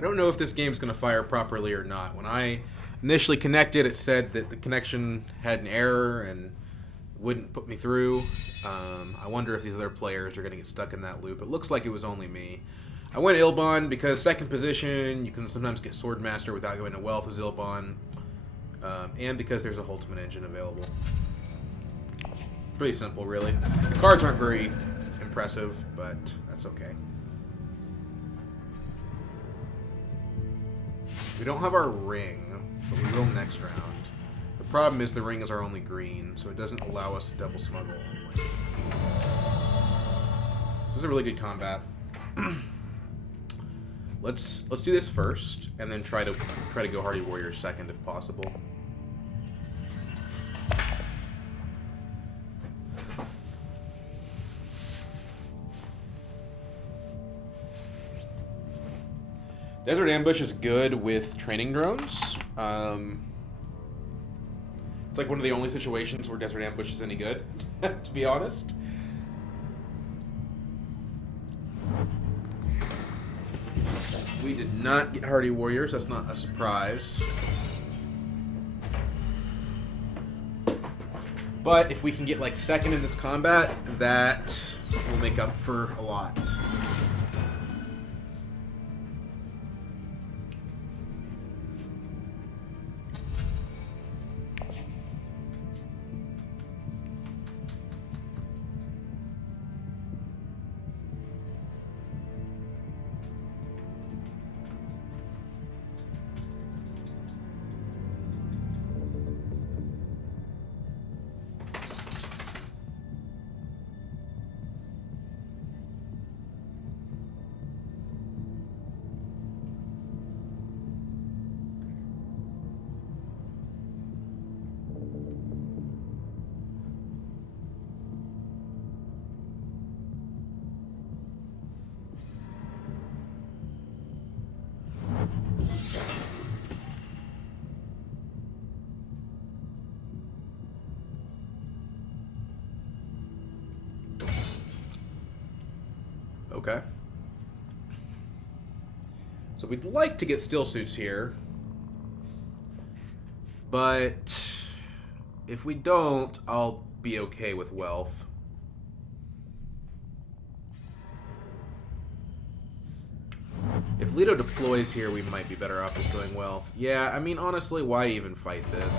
I don't know if this game's going to fire properly or not. When I initially connected, it said that the connection had an error and wouldn't put me through. I wonder if these other players are going to get stuck in that loop. It looks like it was only me. I went Ilban because second position, you can sometimes get Swordmaster without going to Wealth as Ilban, and because there's a Ultimate Engine available. Pretty simple, really. The cards aren't very impressive, but that's okay. We don't have our ring, but we will next round. The problem is the ring is our only green, so it doesn't allow us to double smuggle only. This is a really good combat. Let's do this first, and then try to go Hardy Warrior second if possible. Desert Ambush is good with training drones. It's like one of the only situations where Desert Ambush is any good, to be honest. We did not get Hardy Warriors. That's not a surprise. But if we can get like second in this combat, that will make up for a lot. Okay. So we'd like to get still suits here. But if we don't, I'll be okay with wealth. If Leto deploys here, we might be better off just going wealth. Yeah, I mean, honestly, why even fight this?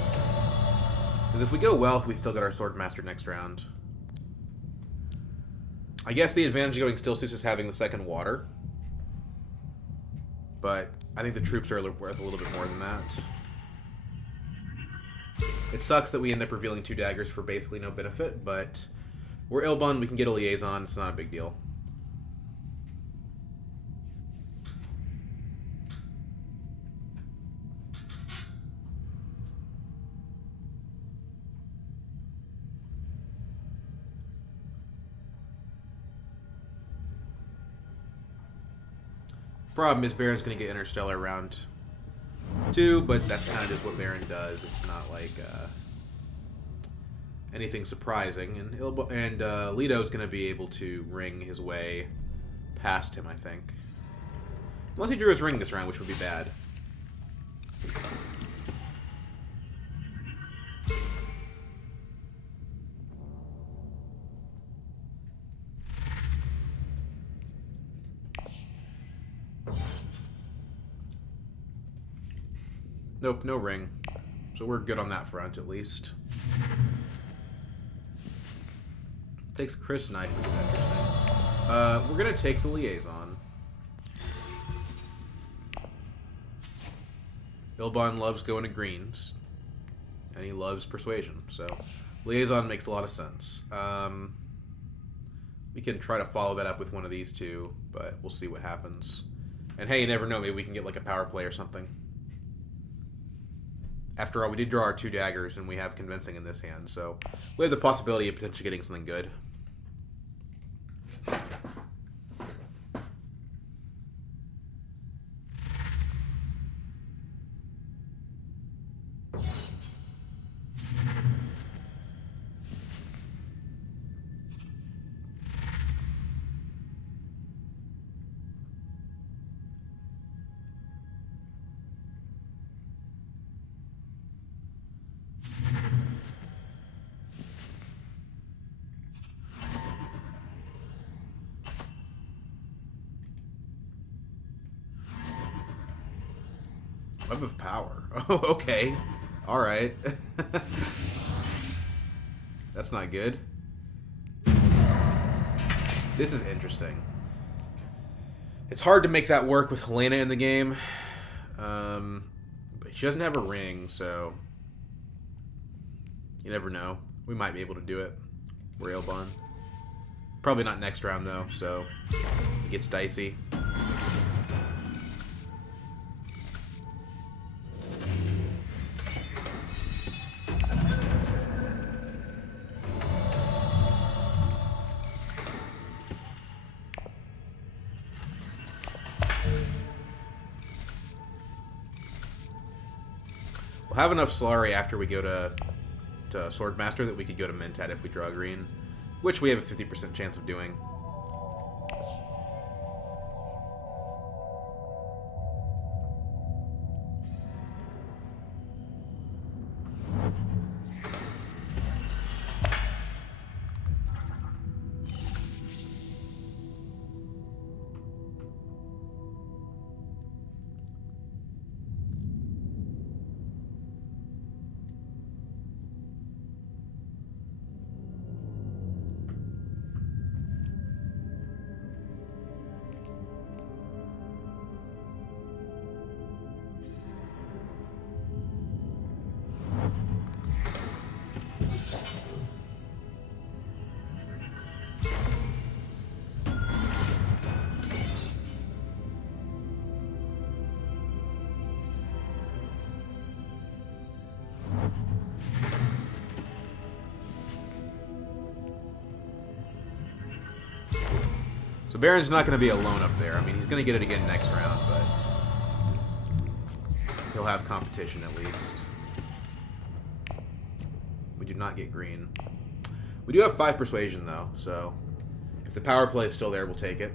Because if we go wealth, we still get our Swordmaster next round. I guess the advantage of going still suits is having the second water. But I think the troops are worth a little bit more than that. It sucks that we end up revealing 2 daggers for basically no benefit, but we're Ilban, we can get a liaison, it's not a big deal. Problem is Baron's going to get Interstellar round 2, but that's kind of just what Baron does. It's not like anything surprising. And Leto's going to be able to ring his way past him, I think. Unless he drew his ring this round, which would be bad. Nope, no ring. So we're good on that front, at least. Takes Chris Knife, which is interesting. We're going to take the liaison. Ilban loves going to greens. And he loves persuasion, so liaison makes a lot of sense. We can try to follow that up with one of these two, but we'll see what happens. And hey, you never know, maybe we can get like a power play or something. After all, we did draw our 2 daggers, and we have convincing in this hand, so we have the possibility of potentially getting something good. Web of Power. Oh, okay. Alright. That's not good. This is interesting. It's hard to make that work with Helena in the game. But she doesn't have a ring, so... You never know. We might be able to do it. We're Ilban. Probably not next round, though, so... It gets dicey. We'll have enough Solari after we go to Swordmaster that we could go to Mentat if we draw green, which we have a 50% chance of doing. So Baron's not going to be alone up there. I mean, he's going to get it again next round, but he'll have competition at least. We do not get green. We do have 5 persuasion, though, so if the power play is still there, we'll take it.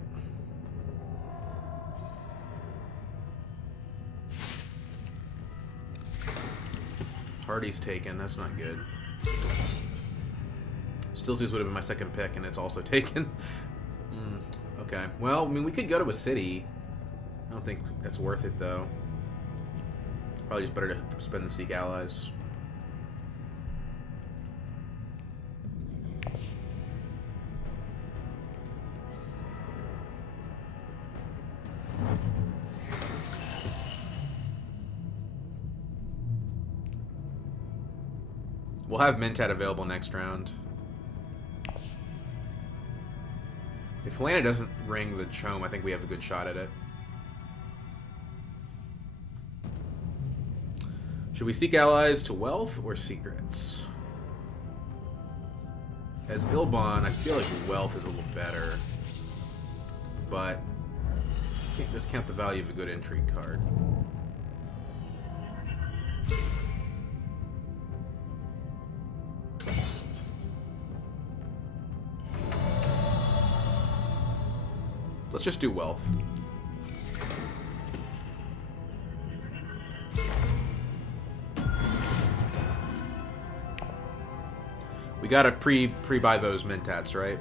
Hardy's taken. That's not good. Stillseas would have been my second pick, and it's also taken. Okay. Well, I mean, we could go to a city. I don't think that's worth it, though. Probably just better to spend the Seek Allies. We'll have Mentat available next round. If Helena doesn't ring the Chome, I think we have a good shot at it. Should we seek allies to wealth or secrets? As Ilban, I feel like wealth is a little better. But can't discount the value of a good intrigue card. Let's just do wealth. We gotta pre-buy those Mentats, right?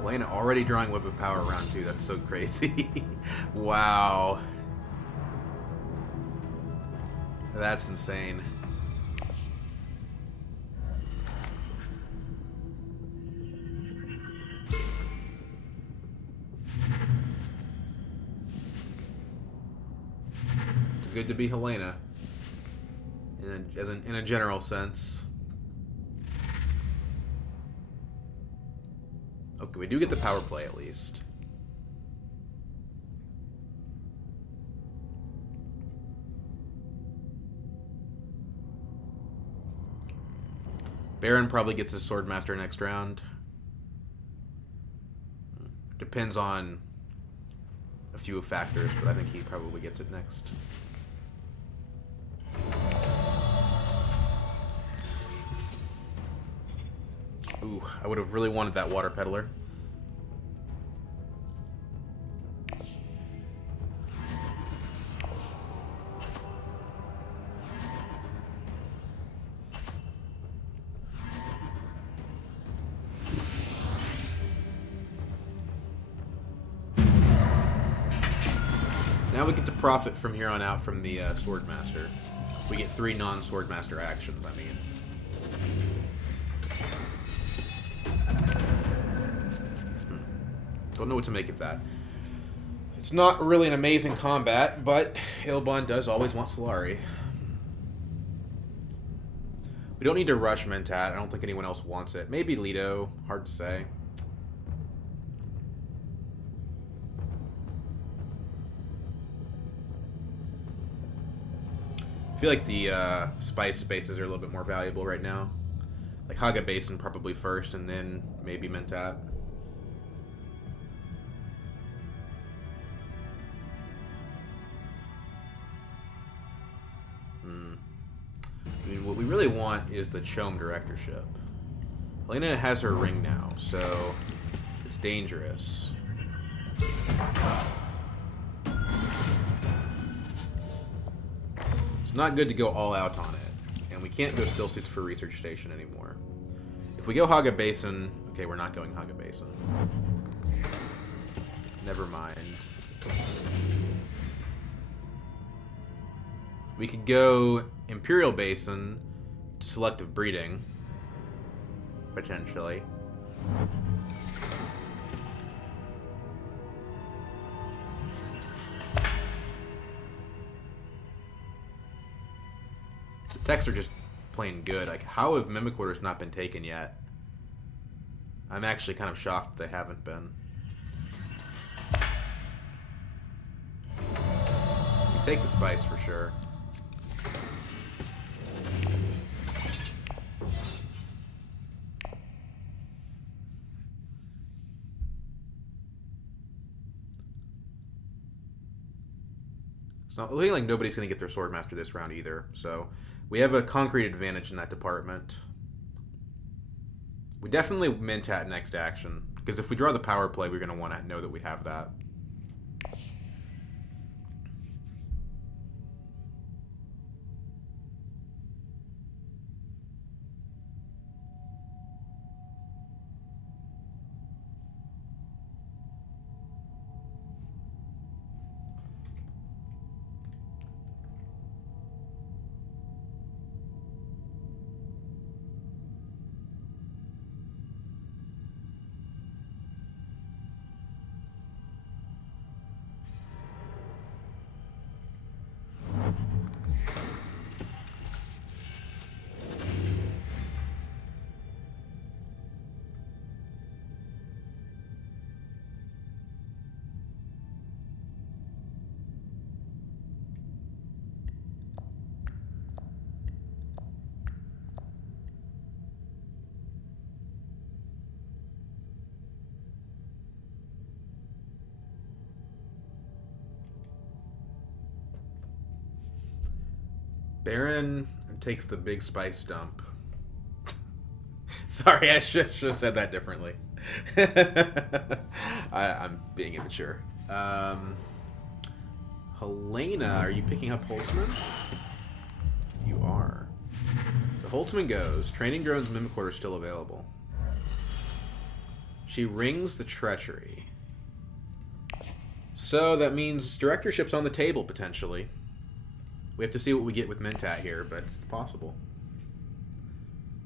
Elena already drawing Whip of Power round 2. That's so crazy. Wow. That's insane. It's good to be Helena. In a general sense. Okay, we do get the power play at least. Baron probably gets his Swordmaster next round. Depends on a few factors, but I think he probably gets it next. Ooh, I would have really wanted that Water Peddler. Now we get to profit from here on out from the Swordmaster. We get 3 non-Swordmaster actions, I mean. Don't know what to make of that. It's not really an amazing combat, but Ilban does always want Solari. We don't need to rush Mentat. I don't think anyone else wants it. Maybe Leto. Hard to say. I feel like the spice spaces are a little bit more valuable right now. Like Haga Basin probably first, and then maybe Mentat. I mean, what we really want is the Chome directorship. Helena has her ring now, so it's dangerous. It's not good to go all out on it, and we can't go still suits for research station anymore. If we go Haga Basin, okay, we're not going Haga Basin. Never mind. We could go Imperial Basin to selective breeding, potentially. The techs are just plain good. Like, how have Mimic Orders not been taken yet? I'm actually kind of shocked they haven't been. We take the spice for sure. Not looking like nobody's going to get their Swordmaster this round either, so we have a concrete advantage in that department. We definitely Mentat next action, because if we draw the power play, we're going to want to know that we have that. Baron takes the big spice dump. Sorry, I should have said that differently. I'm being immature. Helena, are you picking up Holtzman? You are. So Holtzman goes. Training drones, Mimic Order still available. She rings the treachery. So that means directorship's on the table, potentially. We have to see what we get with Mentat here, but it's possible.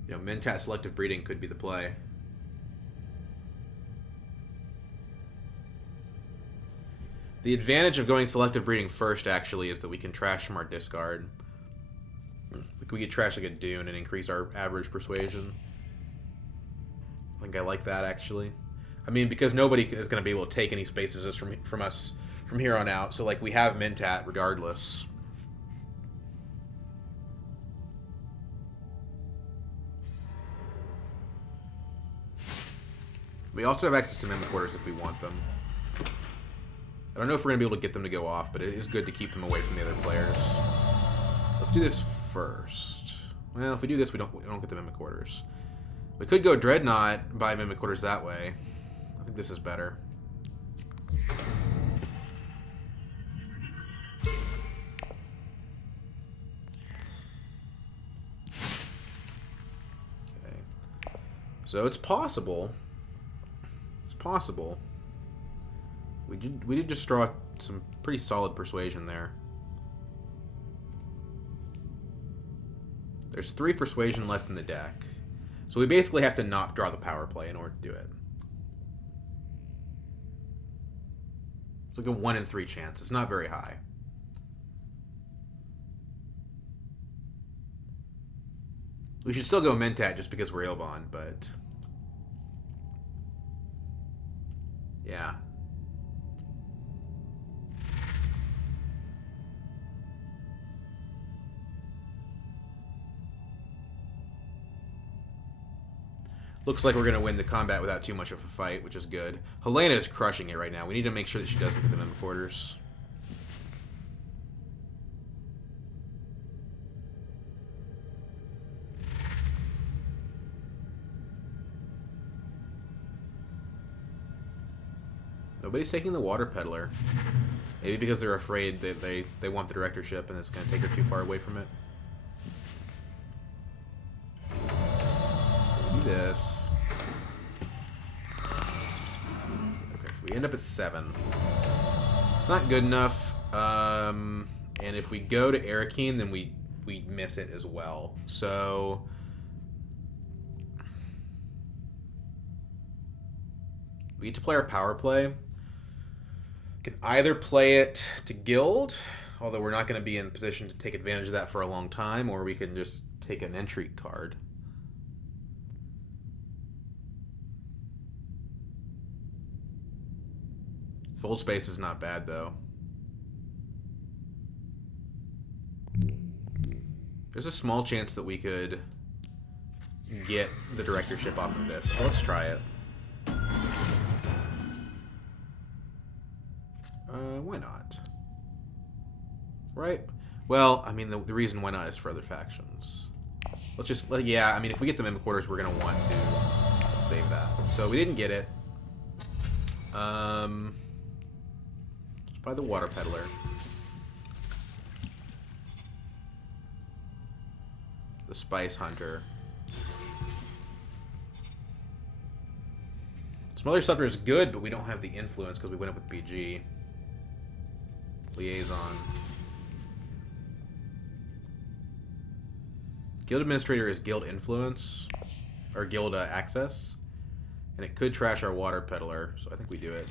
You know, Mentat selective breeding could be the play. The advantage of going selective breeding first, actually, is that we can trash from our discard. Like, we could trash like a Dune and increase our average persuasion. I think I like that, actually. I mean, because nobody is going to be able to take any spaces from us from here on out. So, like, we have Mentat regardless. We also have access to Mimic Orders if we want them. I don't know if we're going to be able to get them to go off, but it is good to keep them away from the other players. Let's do this first. Well, if we do this, we don't get the Mimic Orders. We could go Dreadnought, buy Mimic Orders that way. I think this is better. Okay. So it's possible. It's possible We did just draw some pretty solid persuasion there. There's 3 persuasion left in the deck. So we basically have to not draw the power play in order to do it. It's like a 1 in 3 chance. It's not very high. We should still go Mentat just because we're Ilban, but... yeah. Looks like we're going to win the combat without too much of a fight, which is good. Helena is crushing it right now. We need to make sure that she doesn't get the Mimic Orders. Nobody's taking the Water Peddler. Maybe because they're afraid that they want the directorship and it's going to take her too far away from it. Do this. Okay, so we end up at 7. It's not good enough. And if we go to Arakeen, then we miss it as well. So we get to play our power play. We can either play it to Guild, although we're not going to be in position to take advantage of that for a long time, or we can just take an entry card. Fold space is not bad, though. There's a small chance that we could get the directorship off of this, so let's try it. Why not? Right? Well, I mean, the reason why not is for other factions. Let's just... yeah, I mean, if we get the Mimic Orders, we're going to want to save that. So we didn't get it. Just buy the Water Peddler. The Spice Hunter. Smuggler Scepter is good, but we don't have the influence because we went up with BG. Liaison. Guild Administrator is Guild Influence, or Guild Access, and it could trash our Water Peddler, so I think we do it.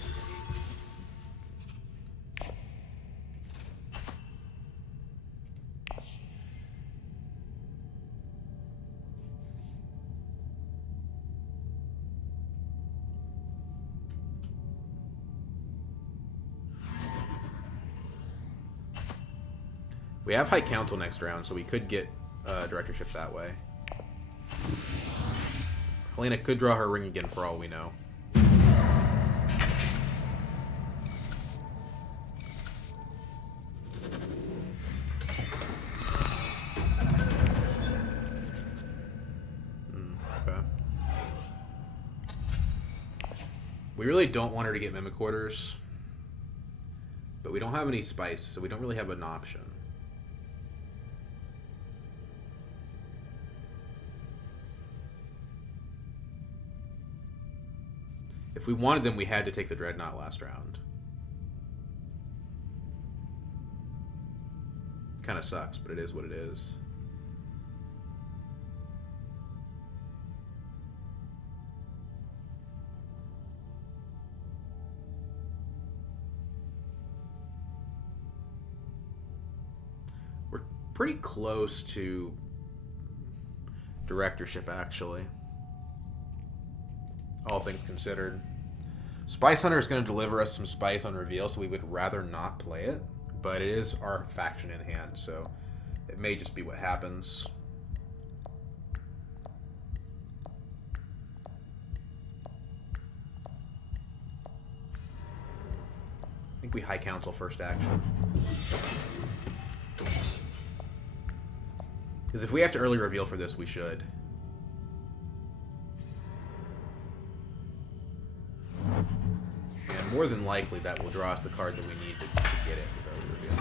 We have High Council next round, so we could get directorship that way. Helena could draw her ring again for all we know. Okay. We really don't want her to get Mimic Orders, but we don't have any spice, so we don't really have an option. If we wanted them, we had to take the Dreadnought last round. Kind of sucks, but it is what it is. We're pretty close to directorship, actually. All things considered. Spice Hunter is going to deliver us some spice on reveal, so we would rather not play it. But it is our faction in hand, so it may just be what happens. I think we High Council first action. Because if we have to early reveal for this, we should. More than likely, that will draw us the card that we need to get it with early reveal.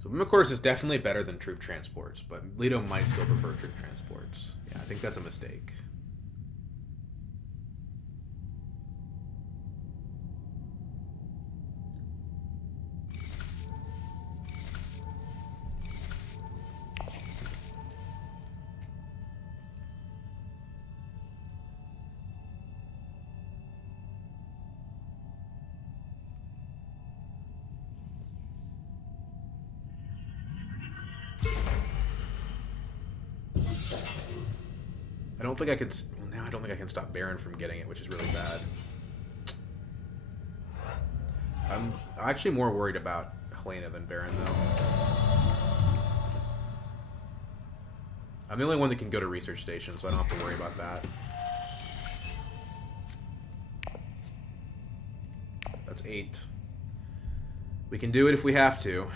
So Mimic Orders is definitely better than Troop Transports, but Leto might still prefer Troop Transports. Yeah, I think that's a mistake. don't think I could... Well, now I don't think I can stop Baron from getting it, which is really bad. I'm actually more worried about Helena than Baron, though. I'm the only one that can go to research station, so I don't have to worry about that. That's 8. We can do it if we have to.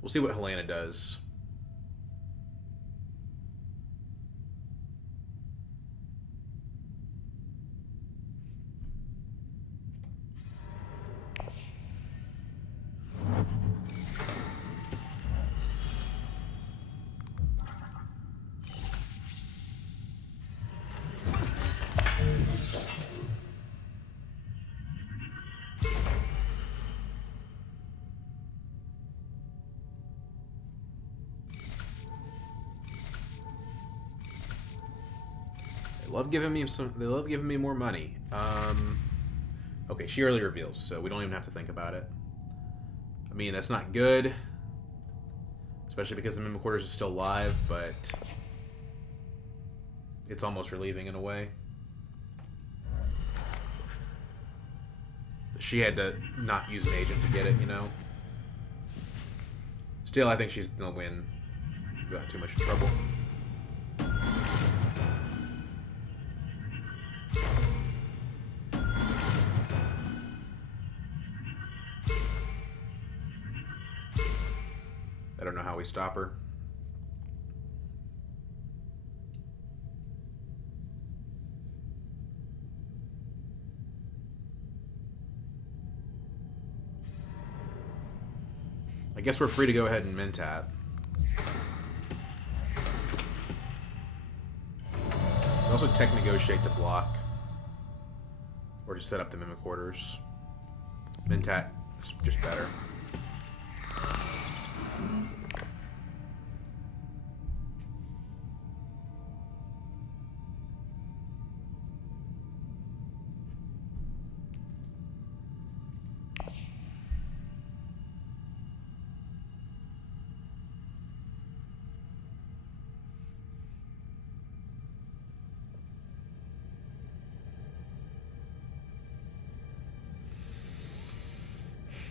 We'll see what Helena does. They love giving me more money. Okay, she early reveals, so we don't even have to think about it. I mean, that's not good, especially because the Mimic Quarters is still live, but it's almost relieving in a way. She had to not use an agent to get it, you know. Still, I think she's gonna win without too much trouble. I don't know how we stop her. I guess we're free to go ahead and Mentat. Also tech negotiate to block. Or just set up the Mimic Quarters. Mentat is just better.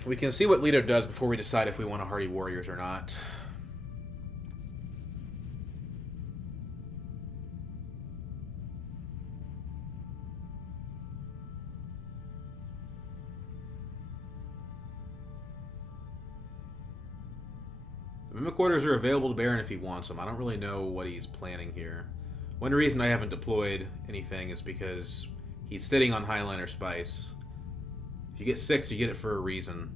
We can see what Leto does before we decide if we want a Hardy Warriors or not. The Mimic Quarters are available to Baron if he wants them. I don't really know what he's planning here. One reason I haven't deployed anything is because he's sitting on Highliner Spice. If you get 6, you get it for a reason.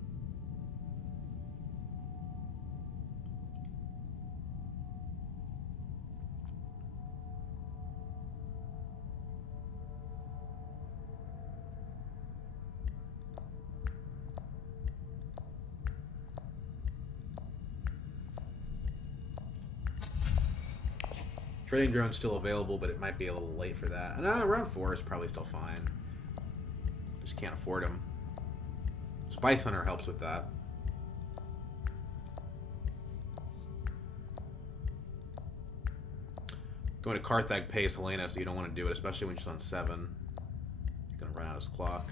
Trading drone's still available, but it might be a little late for that. No, round 4 is probably still fine. Just can't afford him. Spice Hunter helps with that. Going to Carthag pays Helena, so you don't want to do it, especially when she's on 7. He's going to run out his clock.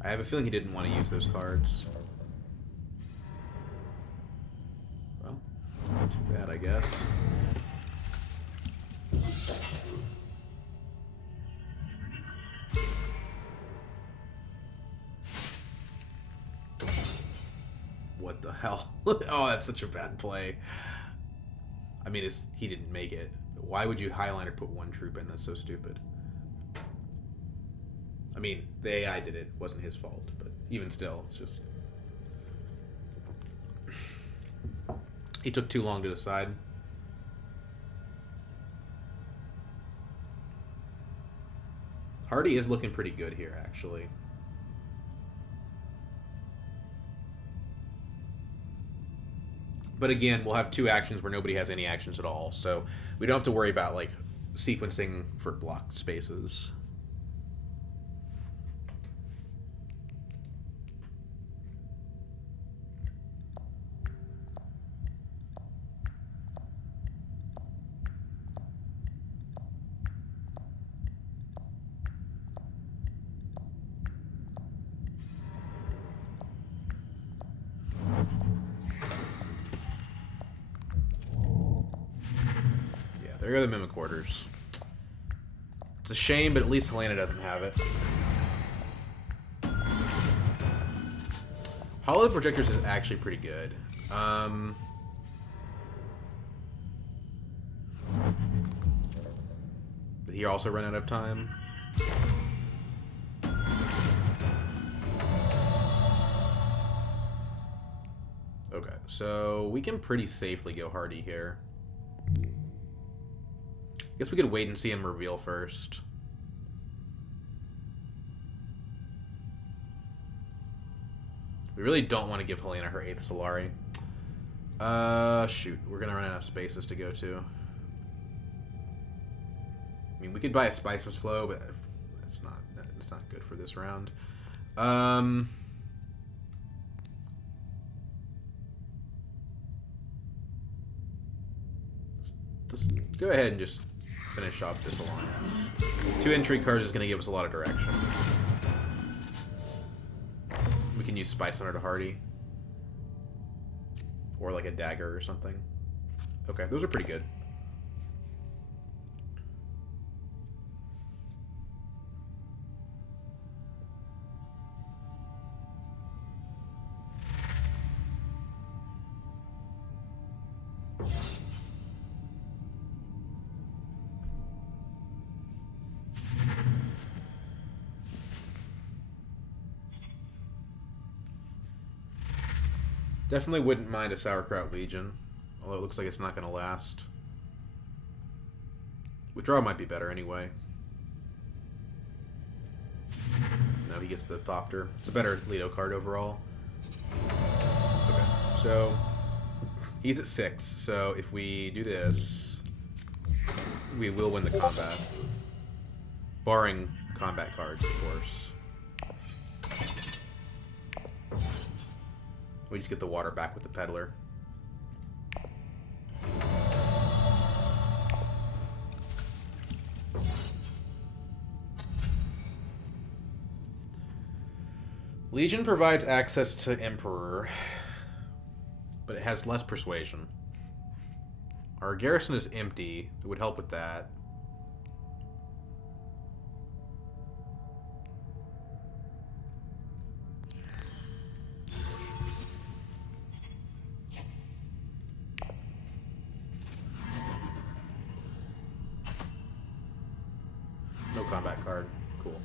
I have a feeling he didn't want to use those cards. Well, not too bad, I guess. What the hell? Oh, that's such a bad play. I mean, he didn't make it. Why would you Highliner put 1 troop in? That's so stupid. I mean, the AI did it. It wasn't his fault, but even still, it's just... He took too long to decide. Hardy is looking pretty good here, actually. But again, we'll have 2 actions where nobody has any actions at all, so we don't have to worry about like sequencing for blocked spaces. There are the Mimic Quarters. It's a shame, but at least Helena doesn't have it. Hollow Projectors is actually pretty good. Did he also run out of time? Okay, so we can pretty safely go Hardy here. Guess we could wait and see him reveal first. We really don't want to give Helena her 8th Solari. Shoot. We're gonna run out of spaces to go to. I mean, we could buy a Spiceless Flow, but that's not good for this round. Let's go ahead and just finish off this alliance. 2 intrigue cards is going to give us a lot of direction. We can use Spice Hunter to Hardy. Or like a dagger or something. Okay, those are pretty good. Definitely wouldn't mind a Sauerkraut Legion, although it looks like it's not going to last. Withdraw might be better anyway. No, he gets the Thopter. It's a better Leto card overall. Okay, so he's at 6, so if we do this, we will win the combat. Barring combat cards, of course. We just get the water back with the Peddler. Legion provides access to Emperor, but it has less persuasion. Our garrison is empty. It would help with that. No combat card. Cool.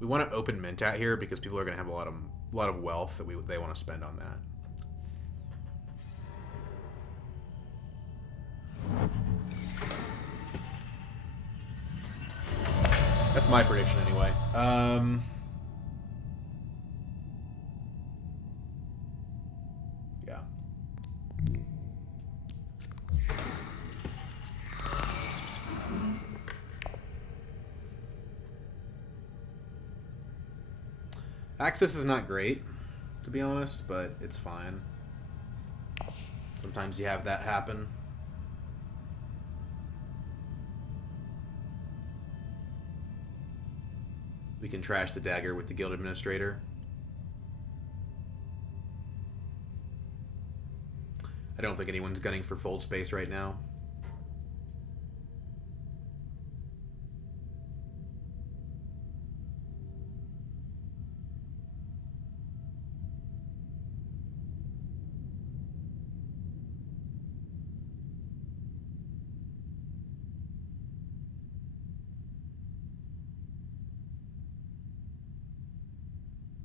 We want to open mint out here because people are going to have a lot of wealth that they want to spend on that. That's my prediction anyway. Yeah. Access is not great, to be honest, but it's fine. Sometimes you have that happen. We can trash the dagger with the Guild Administrator. I don't think anyone's gunning for fold space right now.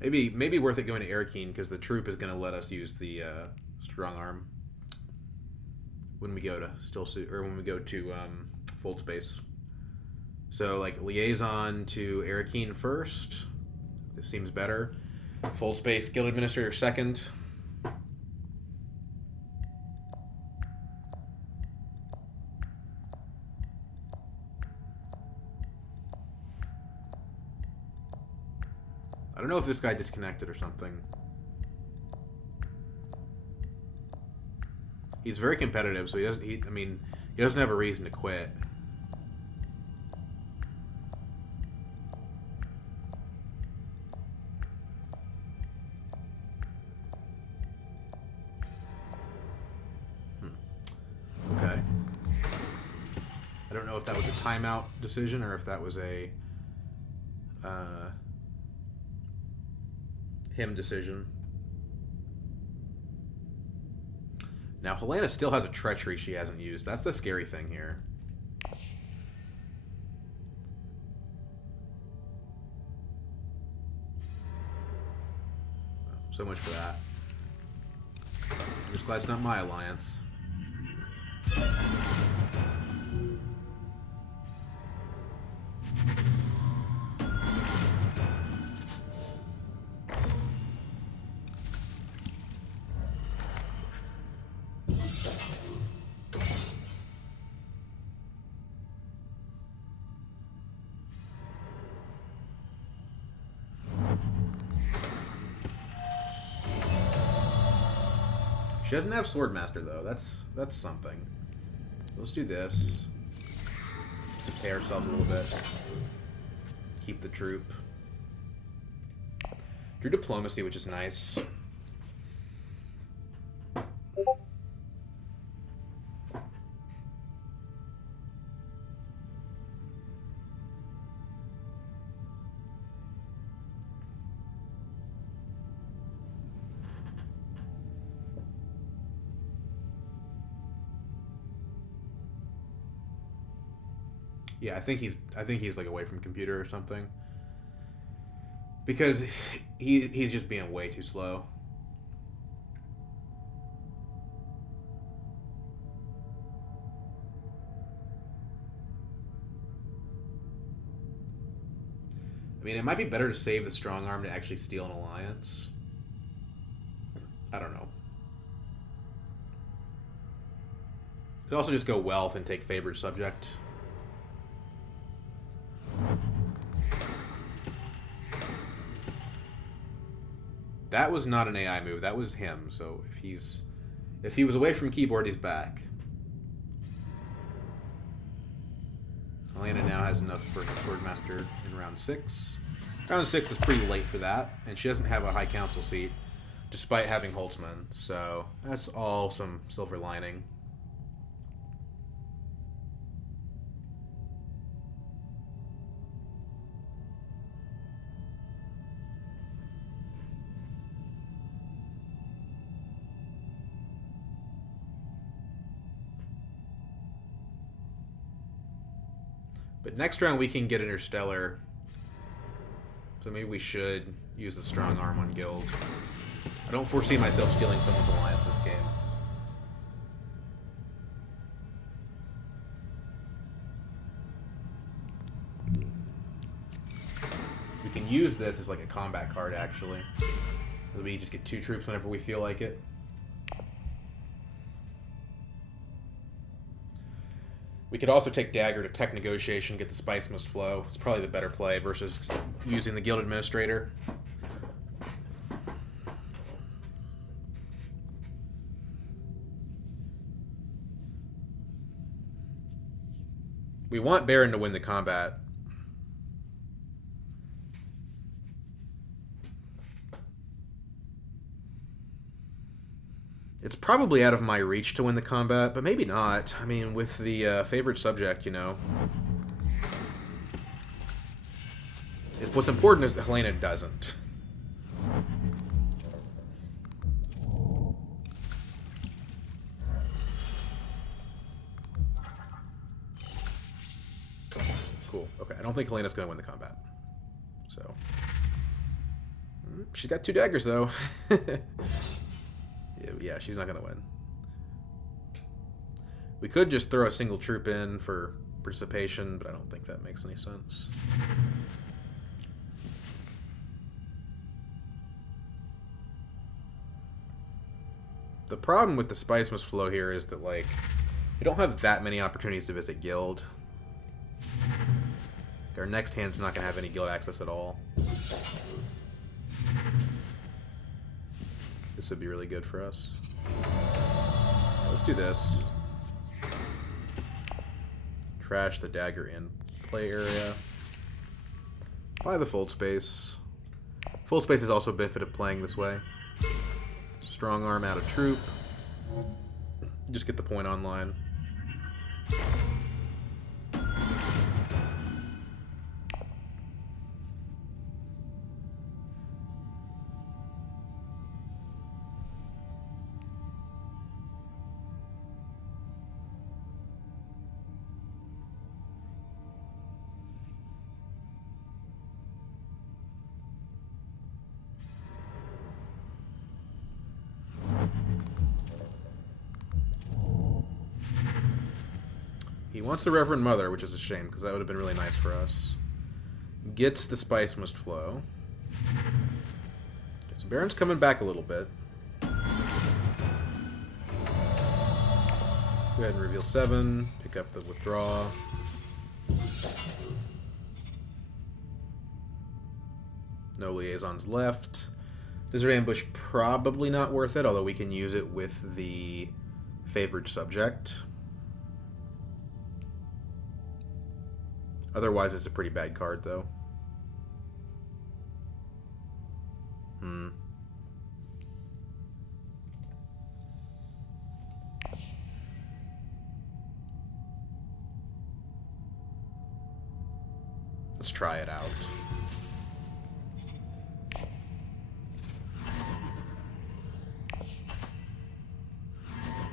Maybe worth it going to Arakeen because the troop is going to let us use the strong arm when we go to still suit or when we go to fold space. So like liaison to Arakeen first. This seems better. Fold space guild administrator second. I don't know if this guy disconnected or something. He's very competitive, so he doesn't. I mean, he doesn't have a reason to quit. Okay. I don't know if that was a timeout decision or if that was a him decision. Now, Helena still has a treachery she hasn't used. That's the scary thing here. So much for that. I'm just glad it's not my alliance. She doesn't have Swordmaster though. That's something. Let's do this. To pay ourselves a little bit. Keep the troop. Drew diplomacy, which is nice. Yeah, I think he's like away from computer or something. Because he's just being way too slow. I mean, it might be better to save the strong arm to actually steal an alliance. I don't know. Could also just go wealth and take favored subject. That was not an AI move. That was him. So if he was away from keyboard, he's back. Elena now has enough for Swordmaster in round 6. Round 6 is pretty late for that, and she doesn't have a high council seat, despite having Holtzman. So that's all some silver lining. But next round we can get Interstellar. So maybe we should use the strong arm on Guild. I don't foresee myself stealing someone's alliance this game. We can use this as like a combat card actually. We just get 2 troops whenever we feel like it. We could also take Dagger to tech negotiation, get the spice must flow. It's probably the better play versus using the guild administrator. We want Baron to win the combat. It's probably out of my reach to win the combat, but maybe not. I mean, with the favorite subject, you know. What's important is that Helena doesn't. Cool. Okay, I don't think Helena's going to win the combat. So... She's got 2 daggers, though. Yeah, she's not going to win. We could just throw a single troop in for participation, but I don't think that makes any sense. The problem with the Spice Must Flow here is that, like, we don't have that many opportunities to visit guild. Our next hand's not going to have any guild access at all. This would be really good for us. Let's do this. Trash the dagger in play area. Buy the Fold Space. Fold Space is also a benefit of playing this way. Strong arm out of troop. Just get the point online. He wants the Reverend Mother, which is a shame, because that would have been really nice for us. Gets the Spice Must Flow. Okay, so Baron's coming back a little bit. Go ahead and reveal 7. Pick up the Withdraw. No liaisons left. Desert Ambush, probably not worth it, although we can use it with the favored subject. Otherwise, it's a pretty bad card, though. Let's try it out.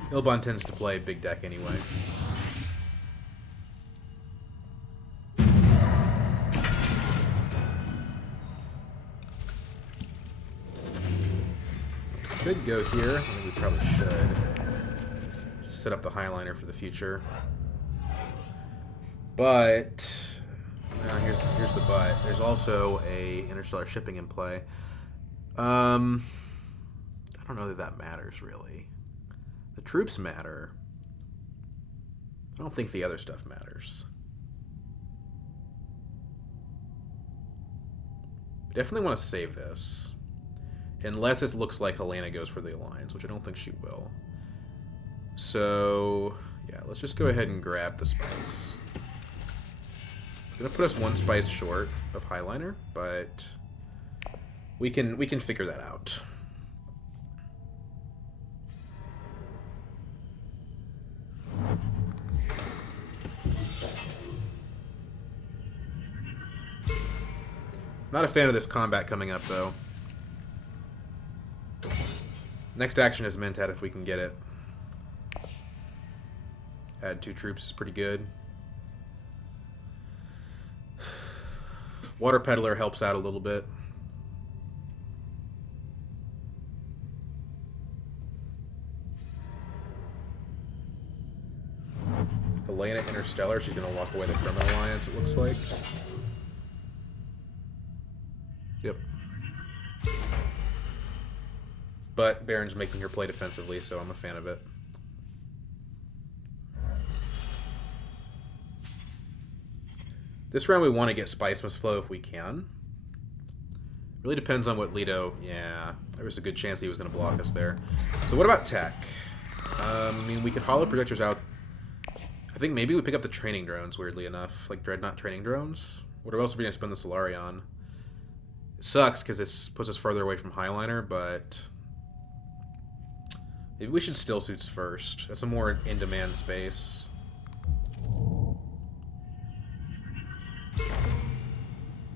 Ilban tends to play big deck anyway. Could go here. I think we probably should. Set up the Highliner for the future. But here's the but. There's also a interstellar shipping in play. I don't know that matters really. The troops matter. I don't think the other stuff matters. Definitely want to save this. Unless it looks like Helena goes for the Alliance, which I don't think she will. So, yeah, let's just go ahead and grab the Spice. It's going to put us 1 Spice short of Highliner, but we can figure that out. Not a fan of this combat coming up, though. Next action is Mentat if we can get it. Add 2 troops is pretty good. Water Peddler helps out a little bit. Helena Interstellar, she's going to walk away the Criminal Alliance, it looks like. Yep. But Baron's making her play defensively, so I'm a fan of it. This round we want to get Spice Must Flow if we can. Really depends on what Leto... Yeah, there was a good chance he was going to block us there. So what about tech? I mean, we could hollow projectors out. I think maybe we pick up the training drones, weirdly enough. Like Dreadnought training drones. What else are we going to spend the Solari on? It sucks because it puts us further away from Highliner, but... maybe we should Still Suits first. That's a more in-demand space.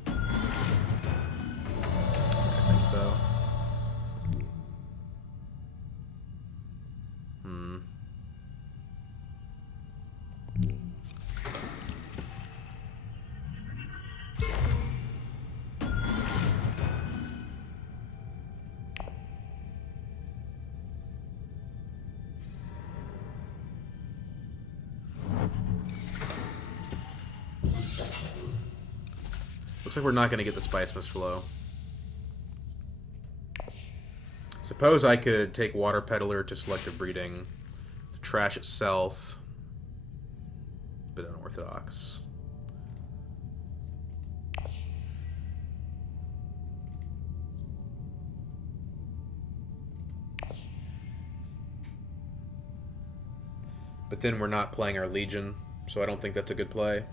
I think so. Looks like we're not going to get the Spice Mist flow. Suppose I could take Water Peddler to Selective Breeding. To trash itself. Bit unorthodox. But then we're not playing our Legion, so I don't think that's a good play.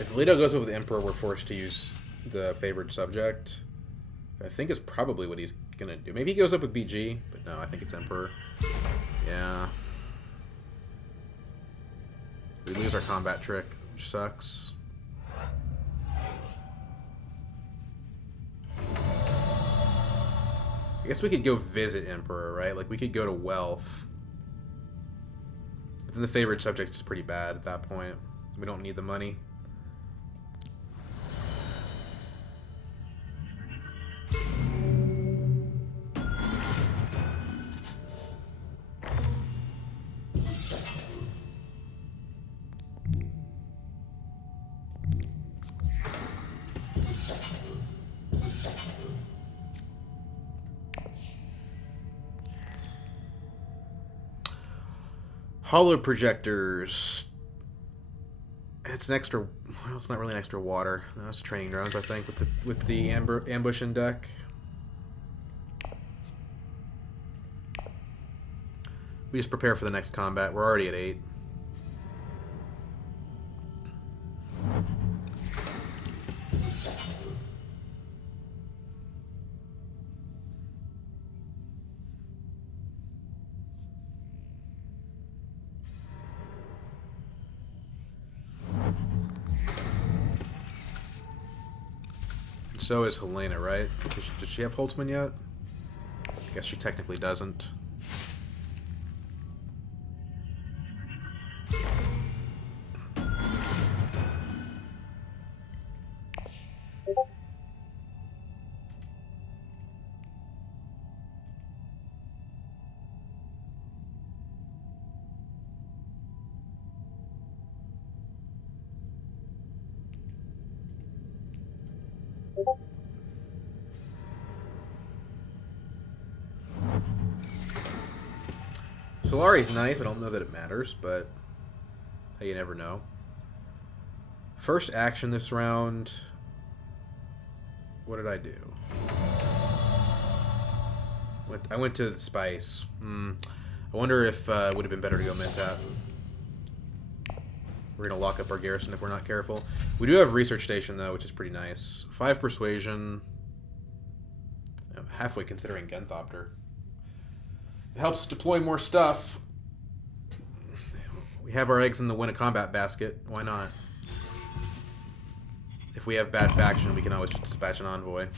If Leto goes up with Emperor, we're forced to use the favored subject. I think is probably what he's going to do. Maybe he goes up with BG, but no, I think it's Emperor. Yeah. We lose our combat trick, which sucks. I guess we could go visit Emperor, right? Like, we could go to Wealth. But then the favorite subject is pretty bad at that point. We don't need the money. Hollow projectors. It's an extra. Well, it's not really an extra water. That's training drones, I think, with the ambush in deck. We just prepare for the next combat. We're already at 8. So is Helena, right? Does she have Holtzman yet? I guess she technically doesn't. Solari's nice. I don't know that it matters, but you never know. First action this round. What did I do? I went to the Spice. I wonder if it would have been better to go Mentat. We're going to lock up our garrison if we're not careful. We do have Research Station, though, which is pretty nice. 5 Persuasion. I'm halfway considering Genthopter. It helps deploy more stuff. We have our eggs in the win a combat basket. Why not? If we have bad faction, we can always just dispatch an envoy.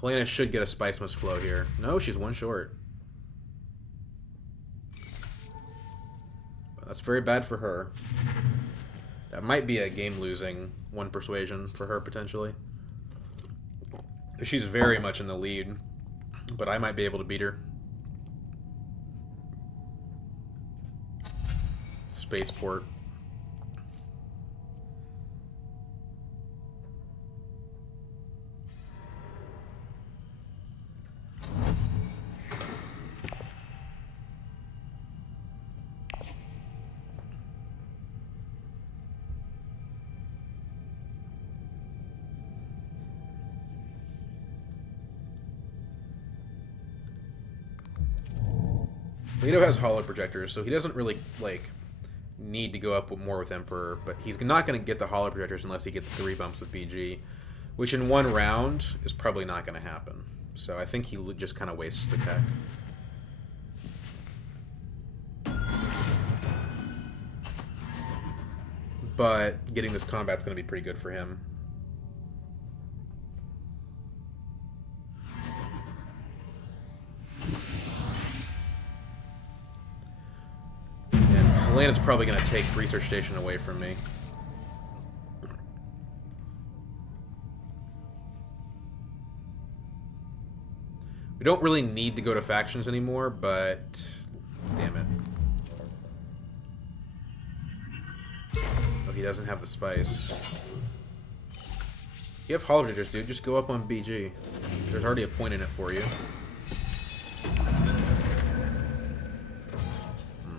Helena should get a Spice Mist flow here. No, she's 1 short. Well, that's very bad for her. That might be a game-losing 1 Persuasion for her, potentially. She's very much in the lead, but I might be able to beat her. Spaceport. Leto has hollow projectors, so he doesn't really, like, need to go up more with Emperor, but he's not going to get the hollow projectors unless he gets 3 bumps with BG, which in 1 round is probably not going to happen. So I think he just kind of wastes the tech. But getting this combat's going to be pretty good for him. Atlanta's probably going to take research station away from me. We don't really need to go to factions anymore, but damn it. Oh, he doesn't have the spice. You have Hall Raiders, dude. Just go up on BG. There's already a point in it for you.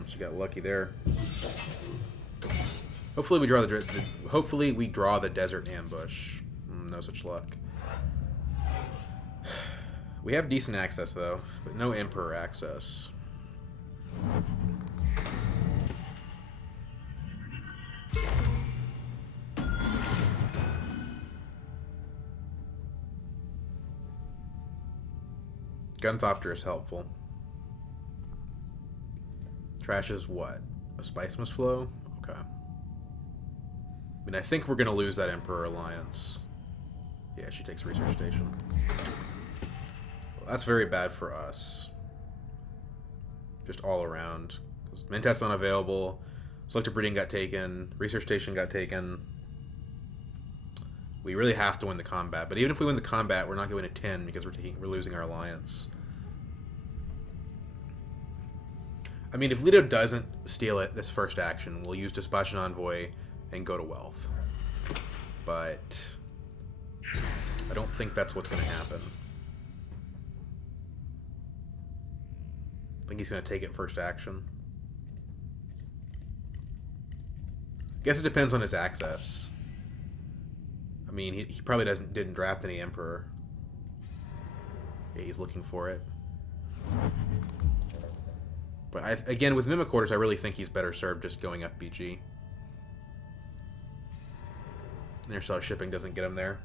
She got lucky there. Hopefully we draw the desert ambush. No such luck. We have decent access though, but no Emperor access. Gunthopter is helpful. Trash is what? A spice must flow? Okay. I mean, I think we're going to lose that Emperor Alliance. Yeah, she takes research station. Well, that's very bad for us. Just all around. Mentat's unavailable. Selective breeding got taken. Research station got taken. We really have to win the combat. But even if we win the combat, we're not going to 10 because we're losing our alliance. I mean, if Leto doesn't steal it this first action, we'll use Dispatching Envoy and go to Wealth. But I don't think that's what's going to happen. I think he's going to take it first action. Guess it depends on his access. I mean, he probably didn't draft any Emperor. Yeah, he's looking for it. But again, with Mimic Quarters, I really think he's better served just going up BG. Nearshot shipping doesn't get him there.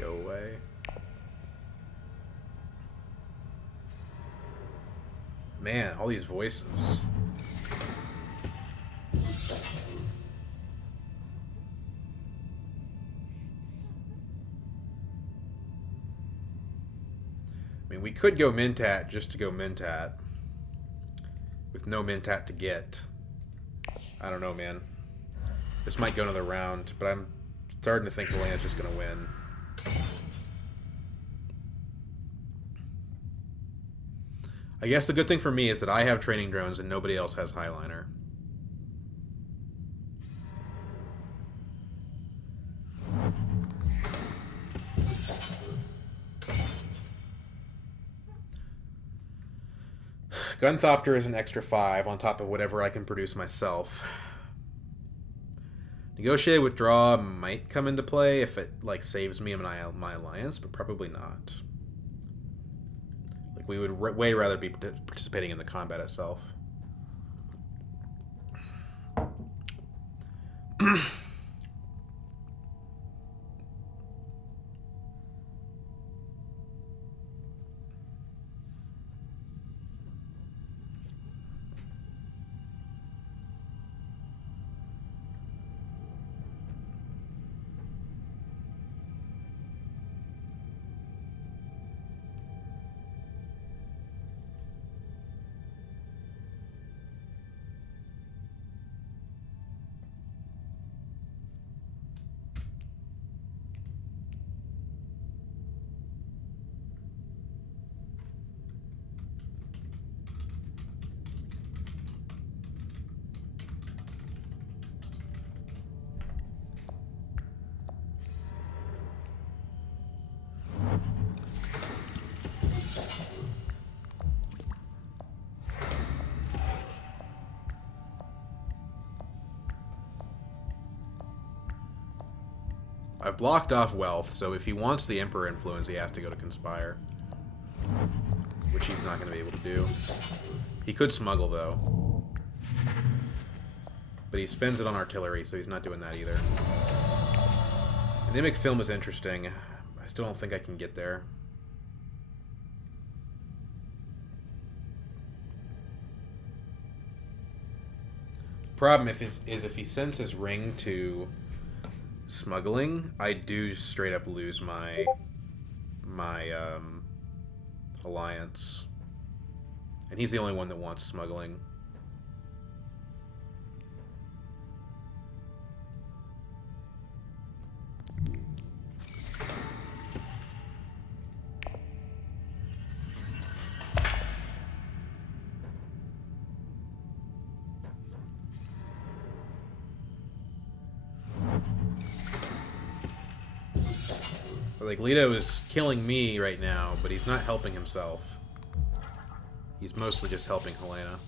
Go away. Man, all these voices. I mean, we could go Mentat just to go Mentat. With no Mentat to get. I don't know, man. This might go another round, but I'm starting to think the land's just going to win. I guess the good thing for me is that I have training drones and nobody else has Highliner. Gunthopter is an extra 5 on top of whatever I can produce myself. Negotiate withdraw might come into play if it like saves me and my alliance, but probably not. Like we would way rather be participating in the combat itself. I've blocked off Wealth, so if he wants the Emperor influence, he has to go to Conspire. Which he's not going to be able to do. He could smuggle, though. But he spends it on artillery, so he's not doing that either. Anemic Film is interesting. I still don't think I can get there. Problem is if he sends his ring to smuggling, I do straight up lose my alliance, and he's the only one that wants smuggling. Like, Leto is killing me right now, but he's not helping himself. He's mostly just helping Helena.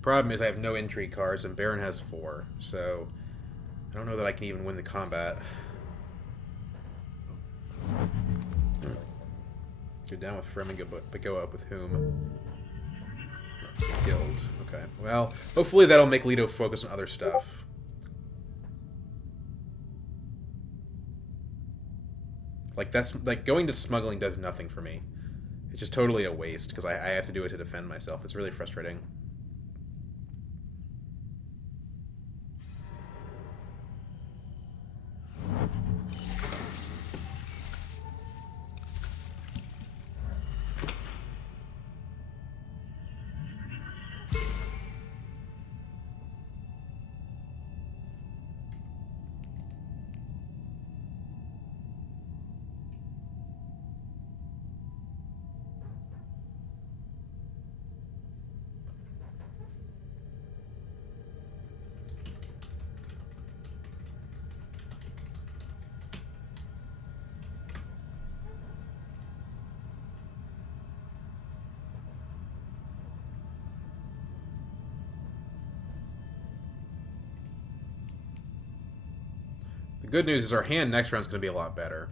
Problem is I have no intrigue cards, and Baron has 4, so I don't know that I can even win the combat. Go down with Fremen, but go up with whom? Guild. Okay. Well, hopefully that'll make Leto focus on other stuff. Like going to smuggling does nothing for me. It's just totally a waste because I have to do it to defend myself. It's really frustrating. Good news is our hand next round is going to be a lot better.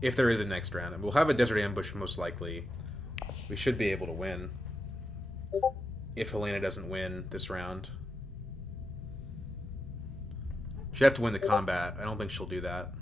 If there is a next round. And we'll have a Desert Ambush most likely. We should be able to win. If Helena doesn't win this round. She'll have to win the combat. I don't think she'll do that.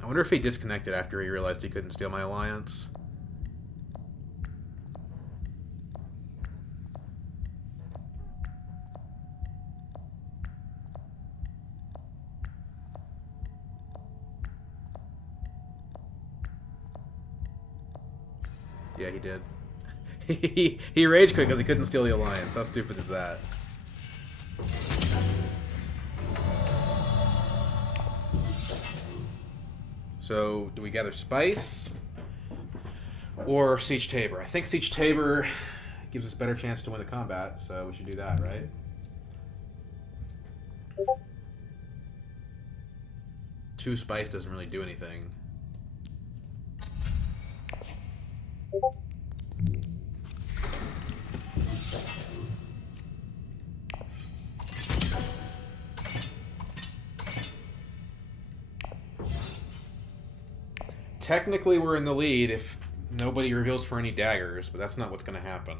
I wonder if he disconnected after he realized he couldn't steal my alliance. Yeah, he did. he rage quit because he couldn't steal the alliance. How stupid is that? So, do we gather Spice or Siege Tabor? I think Siege Tabor gives us a better chance to win the combat, so we should do that, right? Two Spice doesn't really do anything. Technically, we're in the lead if nobody reveals for any daggers, but that's not what's going to happen.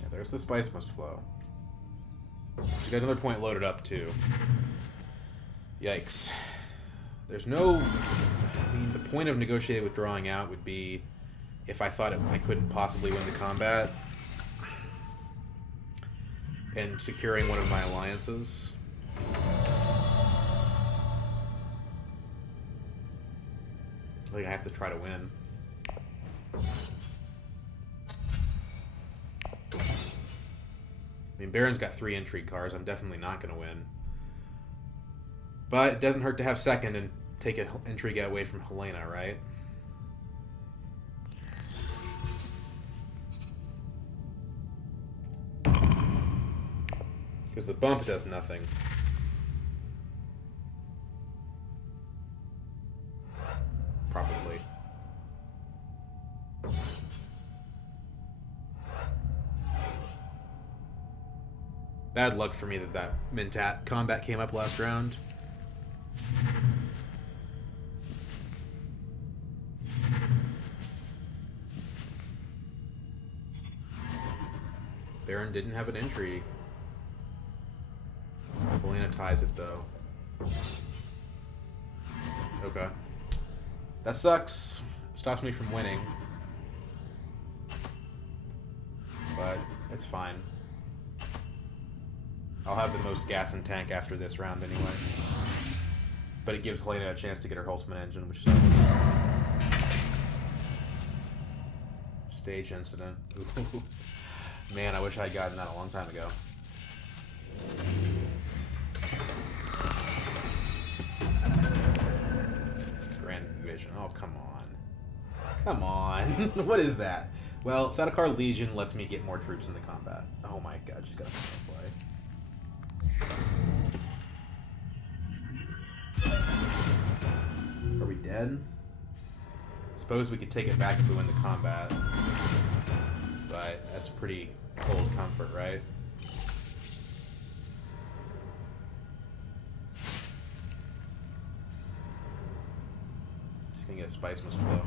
Yeah, there's the Spice must flow. We got another point loaded up, too. Yikes. There's no... I mean, the point of negotiating withdrawing out would be if I thought I couldn't possibly win the combat and securing one of my alliances. Like, I have to try to win. I mean, Baron's got 3 intrigue cards. I'm definitely not going to win. But it doesn't hurt to have second and take an intrigue away from Helena, right? Because the bump does nothing. Probably. Bad luck for me that Mentat combat came up last round. Baron didn't have an entry. Helena ties it though. Okay. That sucks. Stops me from winning. But it's fine. I'll have the most gas in tank after this round anyway. But it gives Helena a chance to get her Holtzman engine, which sucks. Stage incident. Ooh. Man, I wish I had gotten that a long time ago. Grand Vision. Oh, come on. Come on. What is that? Well, Sadakar Legion lets me get more troops into combat. Oh my god, just gotta play. Are we dead? Suppose we could take it back if we win the combat. But that's pretty cold comfort, right? Just gonna get a Spice Must Flow.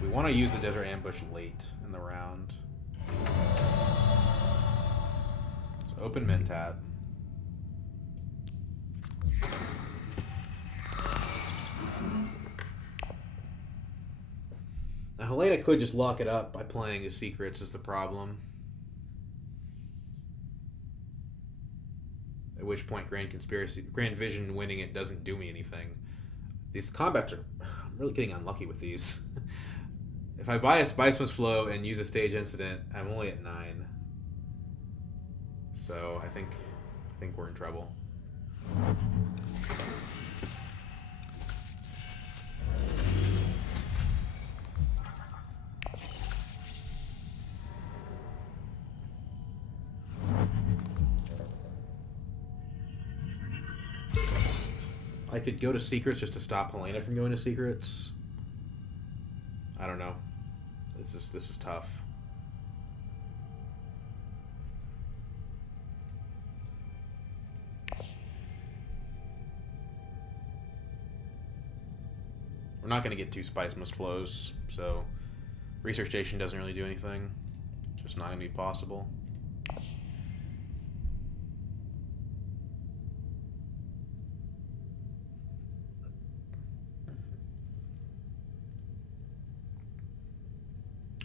We want to use the Desert Ambush late in the round. So open Mentat. Now Helena could just lock it up by playing his secrets is the problem. At which point Grand Vision winning it doesn't do me anything. These combats are... I'm really getting unlucky with these. If I buy a Spice Must Flow and use a stage incident, I'm only at 9. So I think we're in trouble. I could go to Secrets just to stop Helena from going to Secrets. I don't know. This is tough. We're not going to get 2 Spice Must Flows, so Research Station doesn't really do anything. It's just not going to be possible.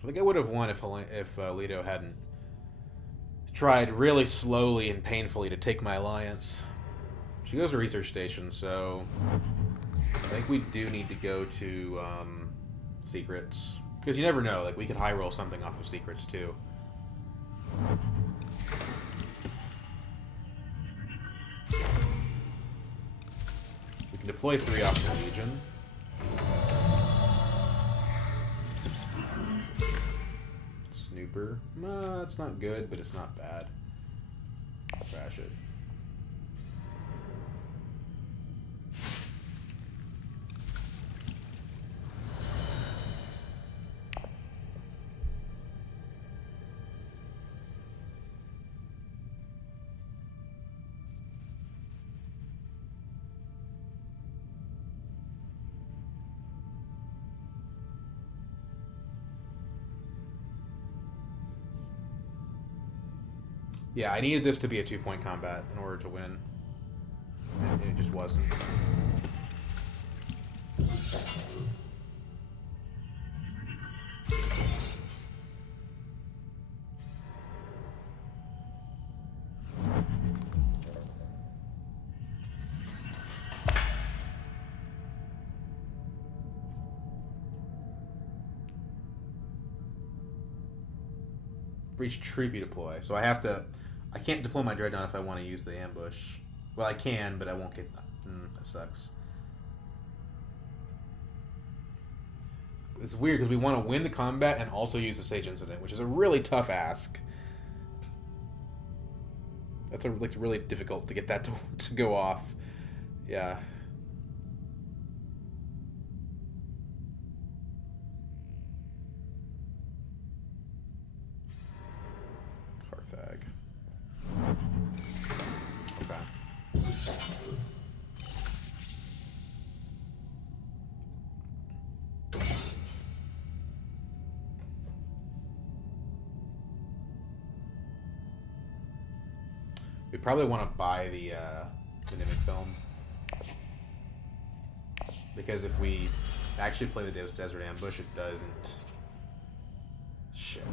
I think I would have won if Leto hadn't tried really slowly and painfully to take my alliance. She goes to Research Station, so I think we do need to go to Secrets. Because you never know, like we could high roll something off of Secrets too. We can deploy 3 off the Legion. Snooper. It's not good, but it's not bad. Crash it. Yeah, I needed this to be a 2-point combat in order to win. And it just wasn't. Reach troopy deploy. So I have to I can't deploy my Dreadnought if I want to use the ambush. Well, I can, but I won't get... that sucks. It's weird because we want to win the combat and also use the Sage Incident, which is a really tough ask. That's really difficult to get that to go off. Yeah. Carthag. Okay. We probably want to buy the Mimic Film. Because if we actually play the Desert Ambush, it doesn't. Shit.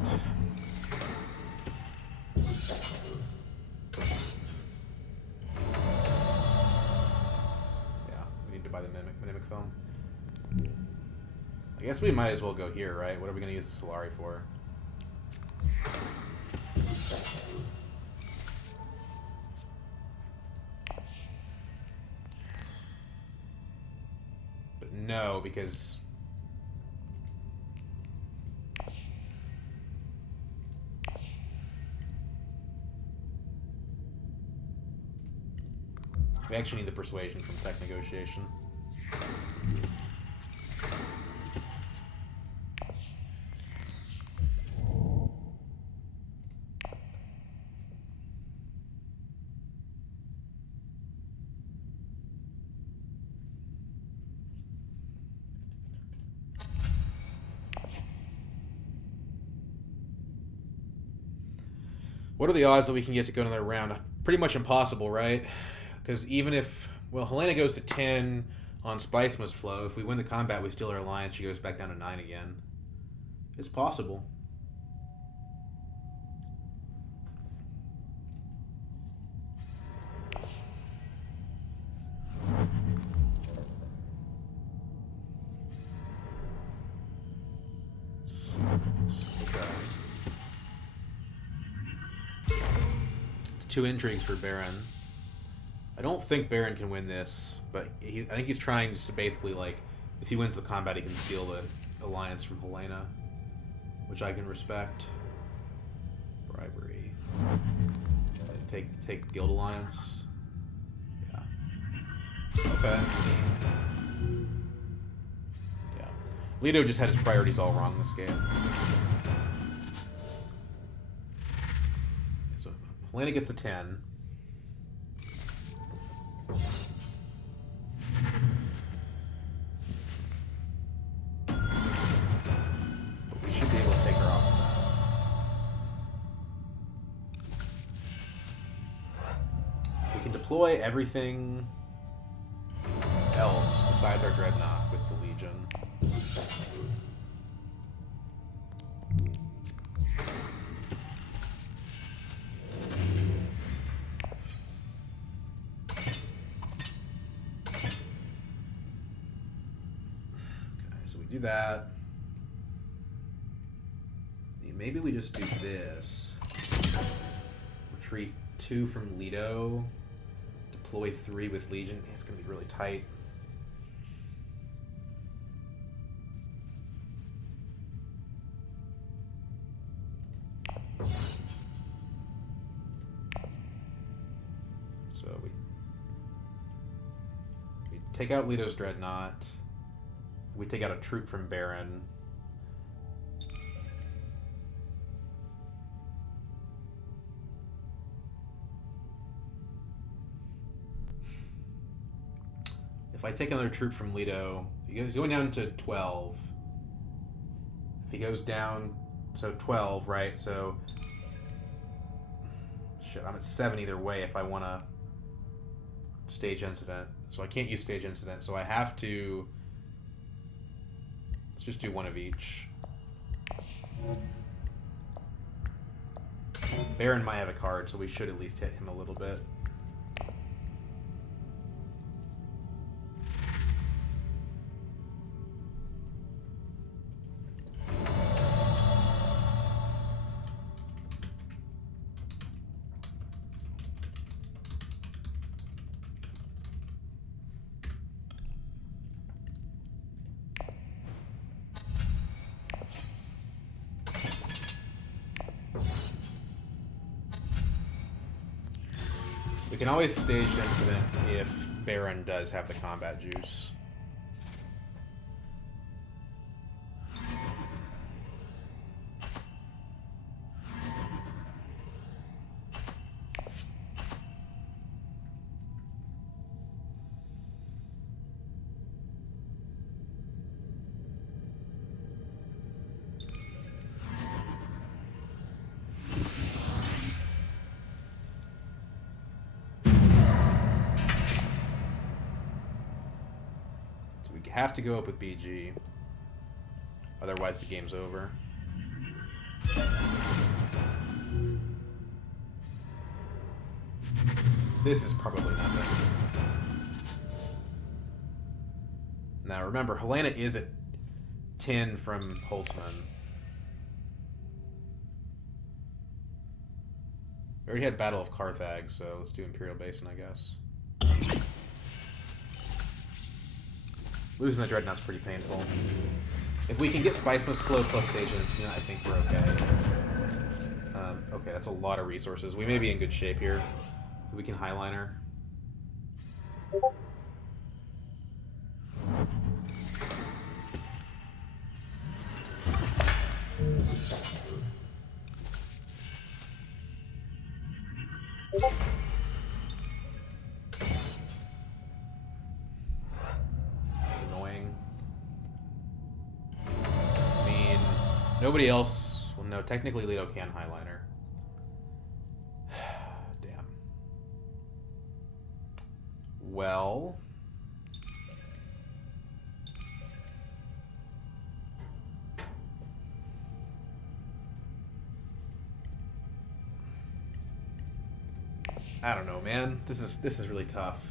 Yeah, we need to buy the Mimic Film. I guess we might as well go here, right? What are we going to use the Solari for? But no, because... we actually need the persuasion from tech negotiation. What are the odds that we can get to go another round? Pretty much impossible, right? Because even if... well, Helena goes to 10 on Spice Must Flow. If we win the combat, we steal her alliance. She goes back down to 9 again. It's possible. It's 2 intrigues for Baron. I don't think Baron can win this, but I think he's trying to basically, like, if he wins the combat, he can steal the alliance from Helena, which I can respect. Bribery. Take Guild Alliance. Yeah. Okay. Yeah. Leto just had his priorities all wrong this game. So Helena gets the 10. Deploy everything else besides our Dreadnought with the Legion. Okay, so we do that. Maybe we just do this. Retreat 2 from Leto. Deploy 3 with Legion. It's going to be really tight. So we take out Leto's Dreadnought. We take out a troop from Baron. If I take another troop from Leto, he's going down to 12. If he goes down, so 12, right? So, shit, I'm at 7 either way if I want to stage incident. So I can't use stage incident, so I have to... let's just do one of each. Baron might have a card, so we should at least hit him a little bit. We can always stage incident if Baron does have the combat juice. Have to go up with BG, otherwise the game's over. This is probably nothing. Now remember, Helena is at 10 from Holtzman. We already had Battle of Carthage, so let's do Imperial Basin, I guess. Losing the Dreadnought's pretty painful. If we can get Spice Mist Flow plus Stations, you know, I think we're okay. Okay, that's a lot of resources. We may be in good shape here. We can Highliner. Nobody else. Well, no, technically Leto can Highliner. Damn. Well. I don't know, man. This is really tough.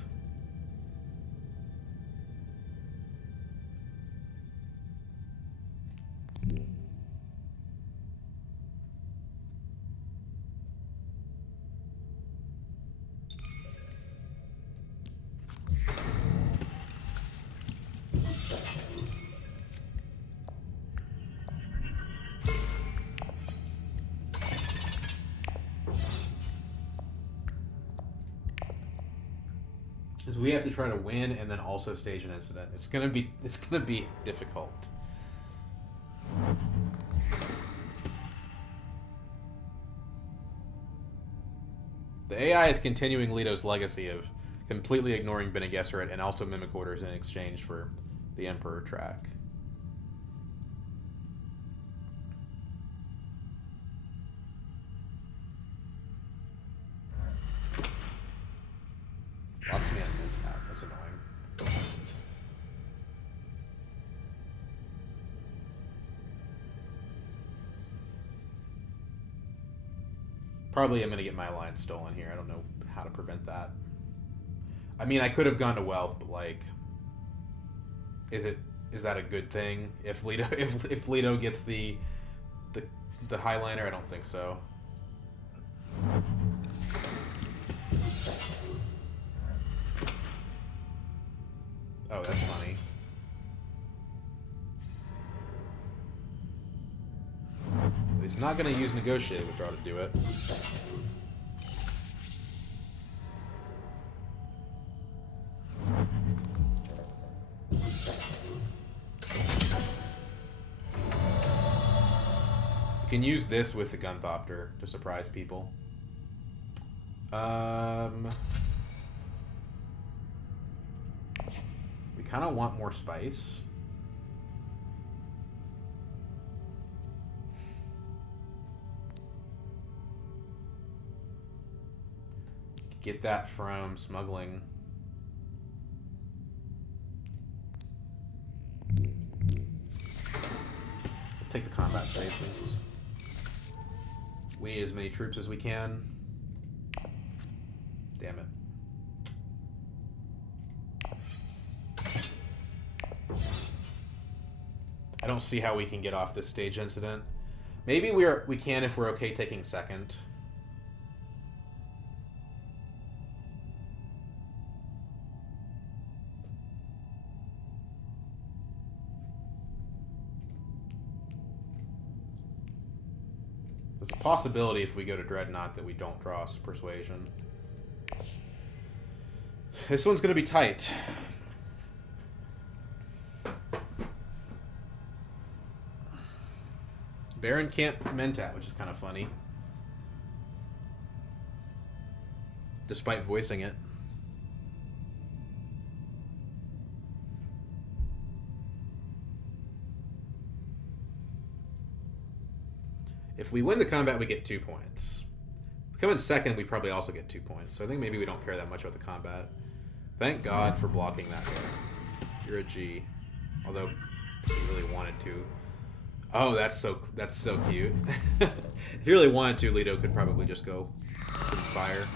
We have to try to win and then also stage an incident. It's gonna be difficult. The AI is continuing Leto's legacy of completely ignoring Bene Gesserit and also Mimic Orders in exchange for the Emperor track. Locks me on mid-tap. That's annoying. Probably I'm going to get my line stolen here. I don't know how to prevent that. I mean, I could have gone to Wealth, but like, is that a good thing? If Leto gets the Highliner, I don't think so. Oh, that's funny. He's not going to use Negotiate Withdraw to do it. You can use this with the Gunthopter to surprise people. We kind of want more spice. Get that from smuggling. Let's take the combat spaces. We need as many troops as we can. Damn it. I don't see how we can get off this stage incident. Maybe we can if we're okay taking second. There's a possibility if we go to Dreadnought that we don't draw Persuasion. This one's gonna be tight. Baron can't Mentat, which is kind of funny. Despite voicing it. If we win the combat, we get 2 points. If we come in second, we probably also get 2 points. So I think maybe we don't care that much about the combat. Thank God for blocking that guy. You're a G. Although, you really wanted to. Oh, that's so cute. If you really wanted to, Leto could probably just go fire.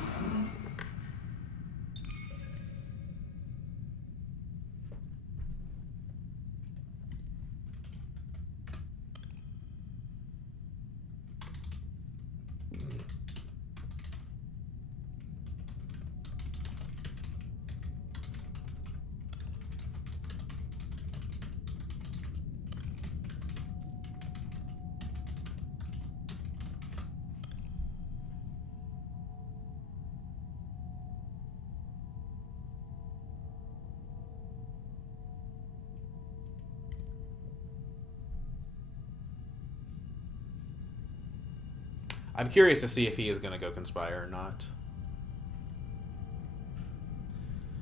I'm curious to see if he is going to go Conspire or not.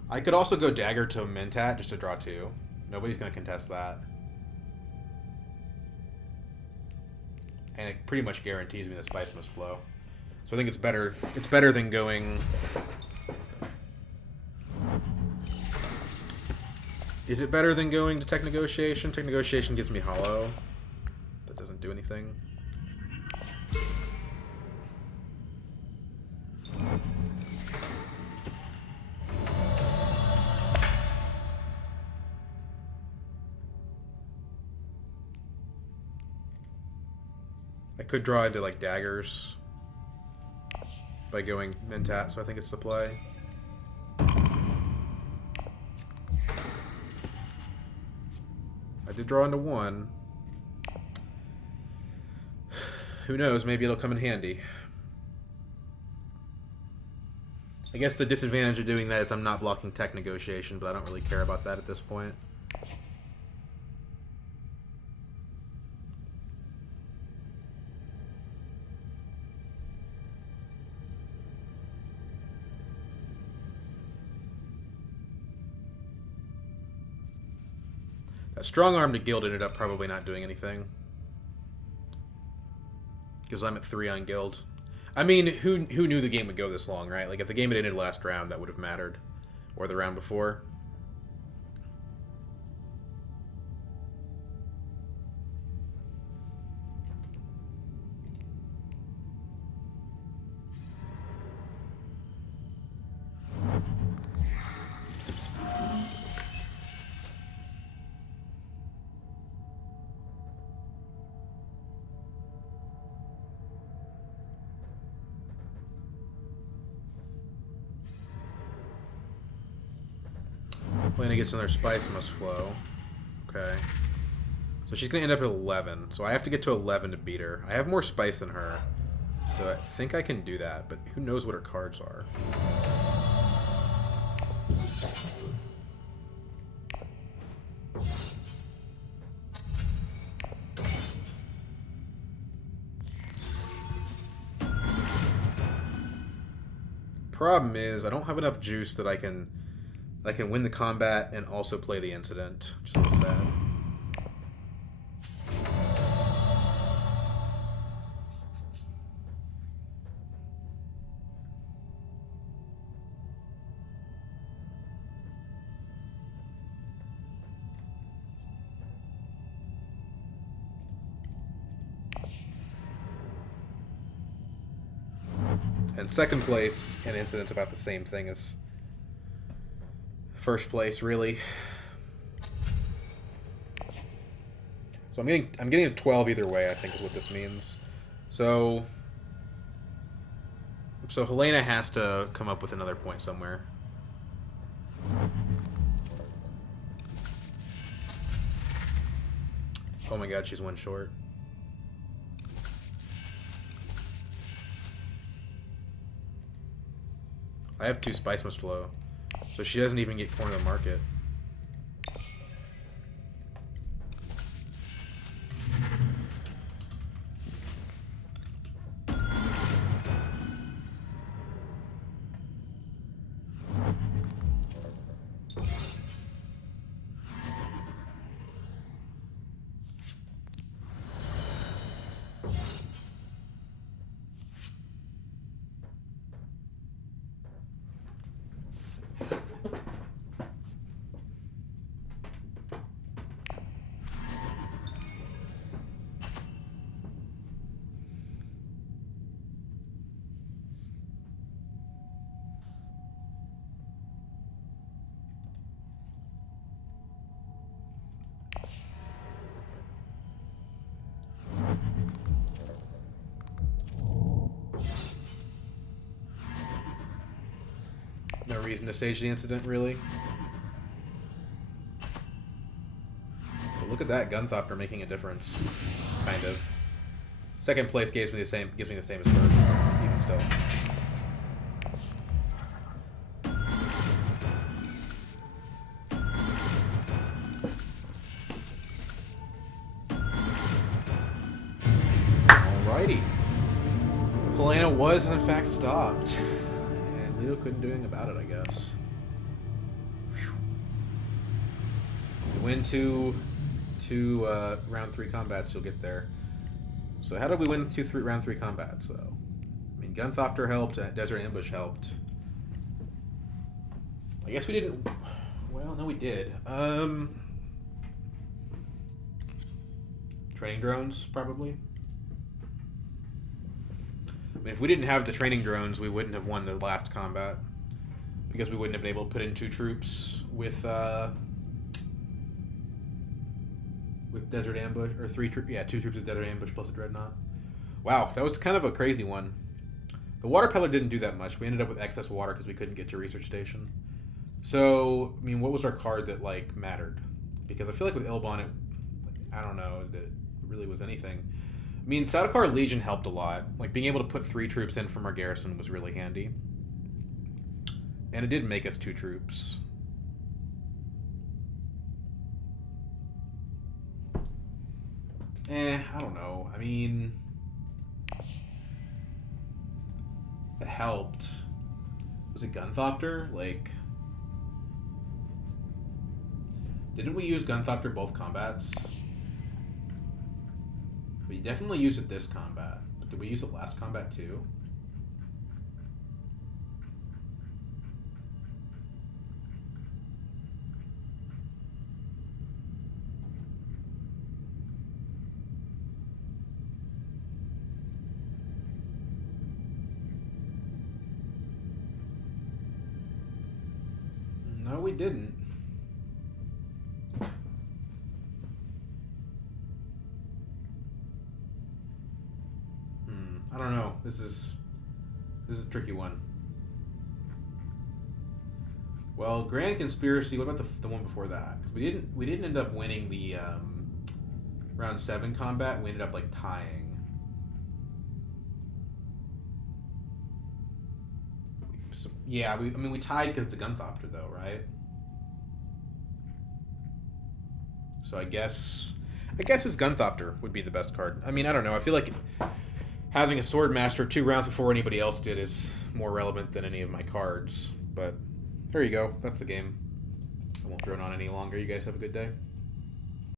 I could also go Dagger to Mentat just to draw 2. Nobody's going to contest that. And it pretty much guarantees me the Spice must flow. So I think it's better. It's better than going... Is it better than going to Tech Negotiation? Tech Negotiation gives me Hollow. That doesn't do anything. I could draw into like daggers by going Mentat, so I think it's the play. I did draw into 1. Who knows, maybe it'll come in handy. I guess the disadvantage of doing that is I'm not blocking Tech Negotiation, but I don't really care about that at this point. That strong arm to Guild ended up probably not doing anything. Because I'm at 3 on Guild. I mean, who knew the game would go this long, right? Like, if the game had ended last round, that would have mattered. Or the round before. Lana gets another Spice must flow. Okay. So she's going to end up at 11. So I have to get to 11 to beat her. I have more Spice than her. So I think I can do that, but who knows what her cards are. Problem is, I don't have enough juice that I can win the combat and also play the incident, which is a little sad. And second place in incident's about the same thing as first place, really. So I'm getting a 12 either way, I think is what this means. So Helena has to come up with another point somewhere. Oh my god, she's 1 short. I have 2 Spice must flow. So she doesn't even get corner of the market. No reason to stage the incident, really. But look at that, Gunthopter making a difference. Kind of. Second place gives me the same as her, even still. Alrighty. Helena was in fact stopped. Lito couldn't do anything about it, I guess. Whew. You win two round 3 combats, you'll get there. So how did we win round 3 combats, though? I mean, Gunthopter helped, Desert Ambush helped. I guess we didn't... Well, no, we did. Training drones, probably. I mean, if we didn't have the training drones, we wouldn't have won the last combat. Because we wouldn't have been able to put in 2 troops with Desert Ambush, or 3 troops, yeah, 2 troops with Desert Ambush plus a Dreadnought. Wow, that was kind of a crazy one. The Water Peddler didn't do that much. We ended up with excess water because we couldn't get to Research Station. So, I mean, what was our card that, like, mattered? Because I feel like with Ilban, I don't know that it really was anything. I mean, Sardaukar Legion helped a lot. Like, being able to put 3 troops in from our garrison was really handy. And it did make us 2 troops. I don't know. I mean... It helped. Was it Gunthopter? Like... Didn't we use Gunthopter both combats? We definitely used it this combat. But did we use it last combat too? No, we didn't. I don't know. This is a tricky one. Well, Grand Conspiracy. What about the one before that? 'Cause we didn't end up winning the round 7 combat. We ended up like tying. So, yeah, I mean we tied because of the Gunthopter though, right? So I guess his Gunthopter would be the best card. I mean, I don't know. I feel like having a Swordmaster 2 rounds before anybody else did is more relevant than any of my cards. But there you go. That's the game. I won't drone on any longer. You guys have a good day.